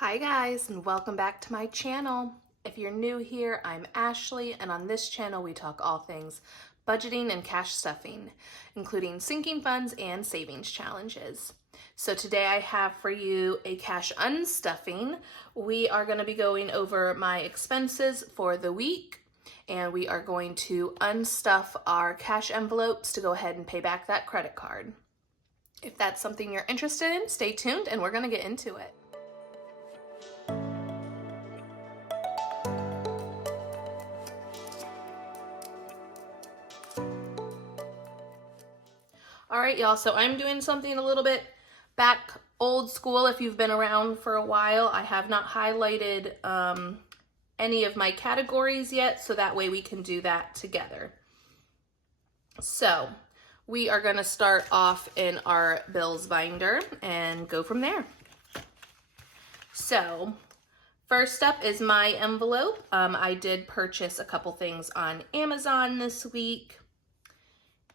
Hi guys, and welcome back to my channel. If you're new here, I'm Ashley, and on this channel we talk all things budgeting and cash stuffing, including sinking funds and savings challenges. So today I have for you a cash unstuffing. We are going to be going over my expenses for the week, and we are going to unstuff our cash envelopes to go ahead and pay back that credit card. If that's something you're interested in, stay tuned and we're going to get into it. All right, y'all, so I'm doing something a little bit back old school. If you've been around for a while, I have not highlighted any of my categories yet, so that way we can do that together. So we are gonna start off in our bills binder and go from there. So first up is my envelope. I did purchase a couple things on Amazon this week.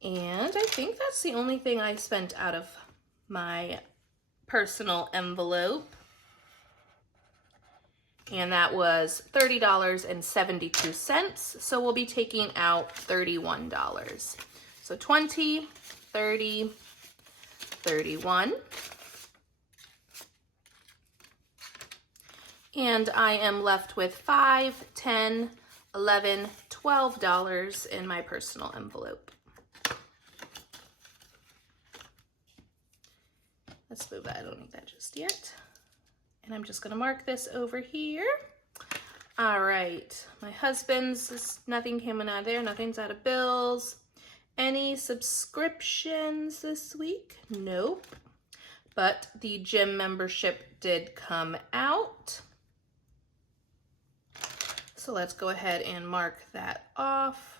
And I think that's the only thing I spent out of my personal envelope. And that was $30.72. So we'll be taking out $31. So 20, 30, 31. And I am left with $5, $10, $11, $12 in my personal envelope. Let's move that, I don't need that just yet. And I'm just gonna mark this over here. All right, my husband's, nothing came out of there, nothing's out of bills. Any subscriptions this week? Nope. But the gym membership did come out. So let's go ahead and mark that off.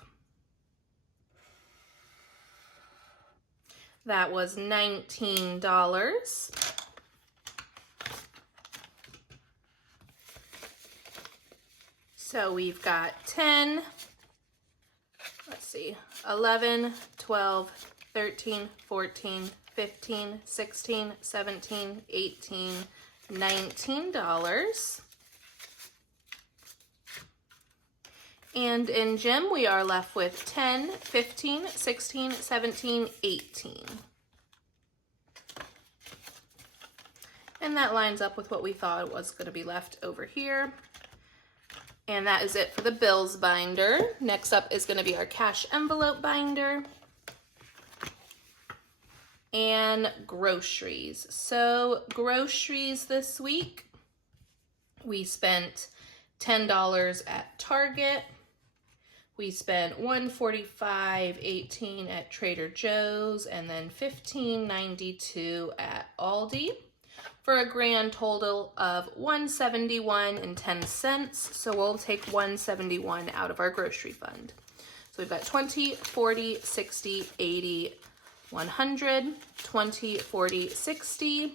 That was $19. So we've got 10, let's see, 11, 12, 13, 14, 15, 16, 17, 18, $19. And in gym, we are left with 10, 15, 16, 17, 18. And that lines up with what we thought was going to be left over here. And that is it for the bills binder. Next up is going to be our cash envelope binder. And groceries. So groceries this week, we spent $10 at Target. We spent $145.18 at Trader Joe's and then $15.92 at Aldi for a grand total of $171.10. So we'll take $171 out of our grocery fund. So we've got 20, 40, 60, 80, 100, 20, 40, 60,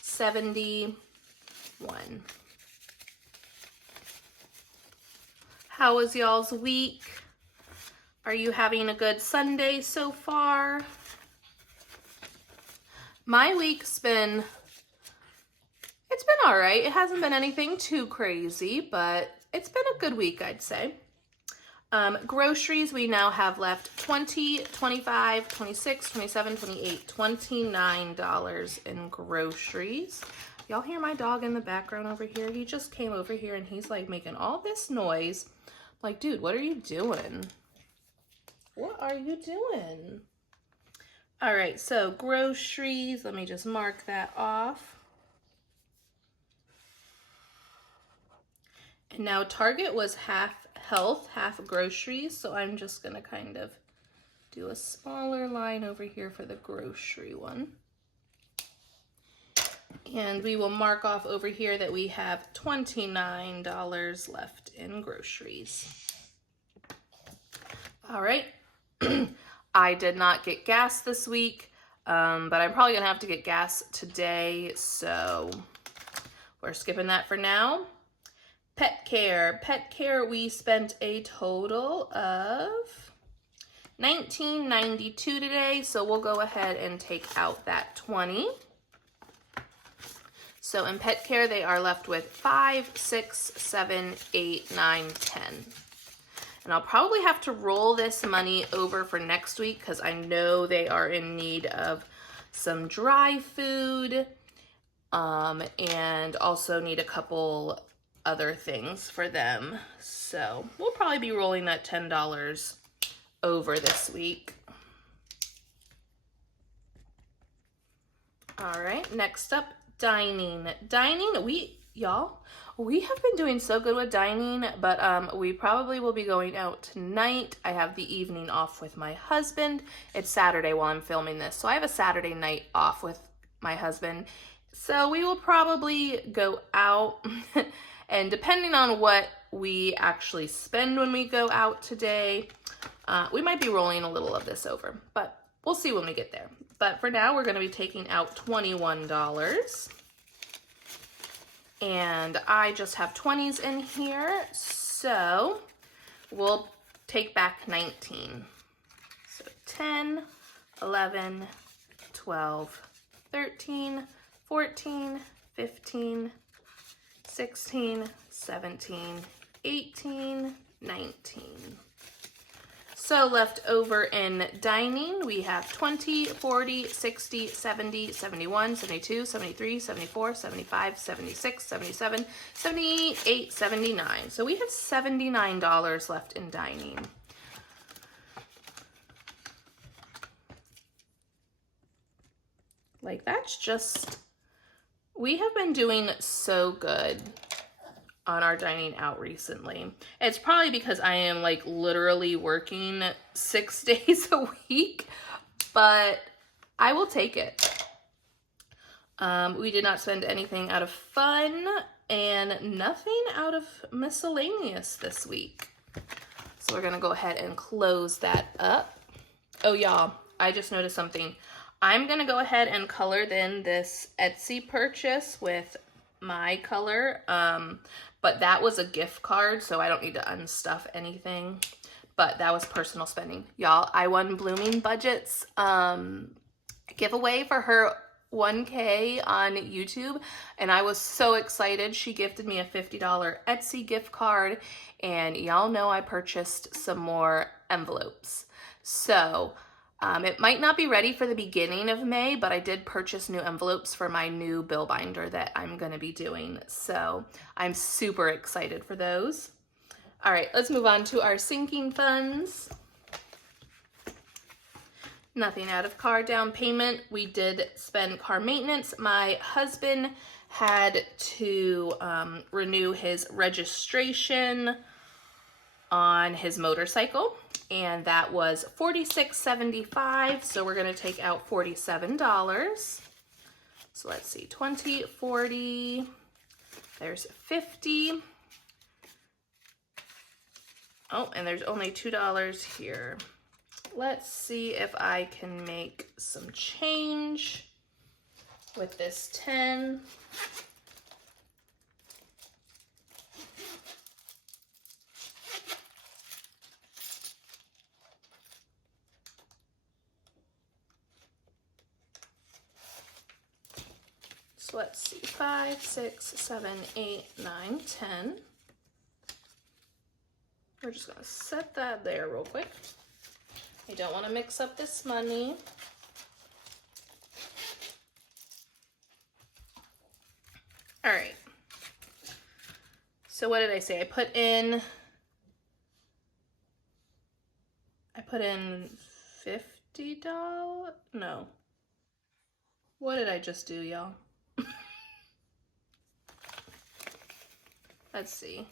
71. How was y'all's week? Are you having a good Sunday so far? My week's been, it's been all right. It hasn't been anything too crazy, but it's been a good week, I'd say. Groceries, we now have left $20, $25, $26, $27, $28, $29 in groceries. Y'all hear my dog in the background over here? He just came over here and he's like making all this noise. Like, dude, what are you doing? What are you doing? All right, so groceries, let me just mark that off. And now Target was half health, half groceries, so I'm just gonna kind of do a smaller line over here for the grocery one. And we will mark off over here that we have $29 left in groceries. All right, I did not get gas this week, but I'm probably gonna have to get gas today, so we're skipping that for now. Pet care. Pet care, we spent a total of $19.92 today, so we'll go ahead and take out that 20. So in pet care, they are left with 5, 6, 7, 8, 9, 10. And I'll probably have to roll this money over for next week because I know they are in need of some dry food, and also need a couple other things for them. So we'll probably be rolling that $10 over this week. All right, next up, dining. Dining, we have been doing so good with dining, but we probably will be going out tonight. I have the evening off with my husband. It's Saturday while I'm filming this, so I have a Saturday night off with my husband. So we will probably go out, and depending on what we actually spend when we go out today, we might be rolling a little of this over, but we'll see when we get there. But for now, we're going to be taking out $21. And I just have 20s in here, so we'll take back 19. So 10, 11, 12, 13, 14, 15, 16, 17, 18, 19. So left over in dining, we have 20, 40, 60, 70, 71, 72, 73, 74, 75, 76, 77, 78, 79. So we have $79 left in dining. Like, that's just, we have been doing so good on our dining out recently. It's probably because I am like literally working 6 days a week, but I will take it. We did not spend anything out of fun and nothing out of miscellaneous this week. So we're gonna go ahead and close that up. Oh y'all, I just noticed something. I'm gonna go ahead and color in this Etsy purchase with my color, but that was a gift card, so I don't need to unstuff anything, but that was personal spending. Y'all, I won Blooming Budgets giveaway for her 1K on YouTube, and I was so excited. She gifted me a $50 Etsy gift card, and y'all know I purchased some more envelopes. So it might not be ready for the beginning of May, but I did purchase new envelopes for my new bill binder that I'm going to be doing. So I'm super excited for those. All right, let's move on to our sinking funds. Nothing out of car down payment. We did spend car maintenance. My husband had to renew his registration on his motorcycle, and that was $46.75, so we're going to take out $47. So let's see, 20, 40, there's 50. Oh, and there's only $2 here. Let's see if I can make some change with this 10. So let's see, 5, 6, 7, 8, 9, 10. We're just gonna set that there real quick. I don't want to mix up this money. All right. So what did I say? I put in $50? No. What did I just do, y'all? Let's see.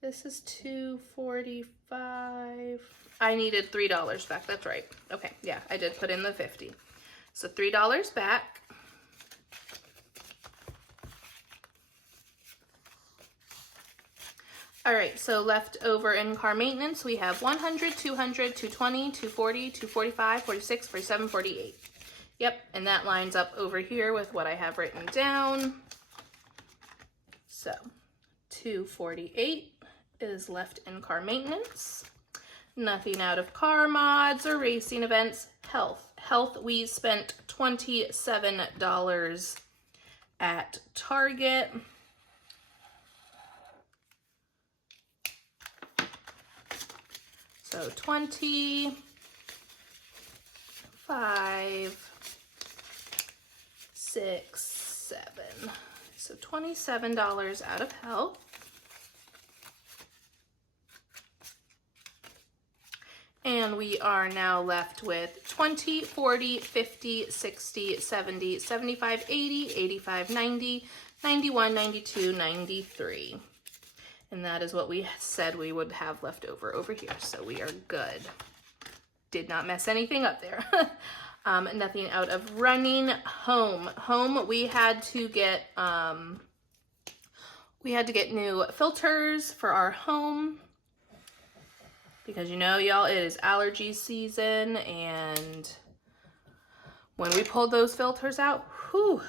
This is $245. I needed $3 back. That's right. Okay, yeah, I did put in the 50. So $3 back. All right, so left over in car maintenance, we have 100, 200, 220, 240, 245, 46, 47, 48. Yep, and that lines up over here with what I have written down. So 248 is left in car maintenance. Nothing out of car mods or racing events. Health, we spent $27 at Target. So 20, 5, 6, 7. So $27 out of health. And we are now left with 20, 40, 50, 60, 70, 75, 80, 85, 90, 91, 92, 93. And that is what we said we would have left over here. So we are good. Did not mess anything up there. Nothing out of running. Home, we had to get new filters for our home. Because you know, y'all, it is allergy season, and when we pulled those filters out, whew,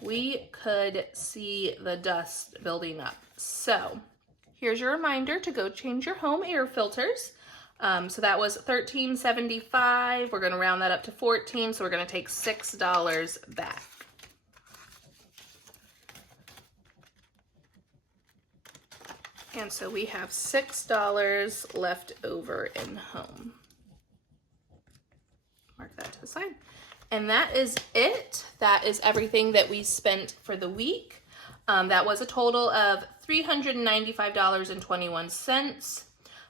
we could see the dust building up. So here's your reminder to go change your home air filters. So that was $13.75. We're gonna round that up to $14, so we're gonna take $6 back. And so we have $6 left over in home. Mark that to the side. And that is it. That is everything that we spent for the week. That was a total of $395.21.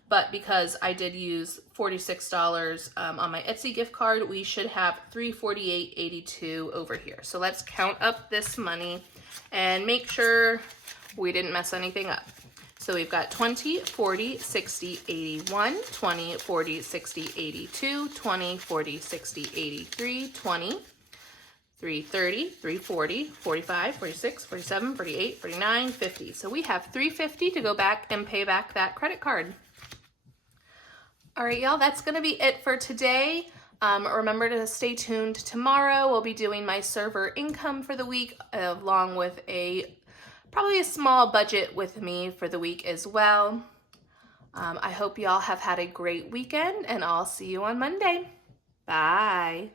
But because I did use $46 on my Etsy gift card, we should have $348.82 over here. So let's count up this money and make sure we didn't mess anything up. So we've got 20, 40, 60, 81, 20, 40, 60, 82, 20, 40, 60, 83, 20, 330, 340, 45, 46, 47, 48, 49, 50. So we have $350 to go back and pay back that credit card. All right, y'all, that's gonna be it for today. Remember to stay tuned tomorrow. We'll be doing my server income for the week, along with probably a small budget with me for the week as well. I hope y'all have had a great weekend, and I'll see you on Monday. Bye.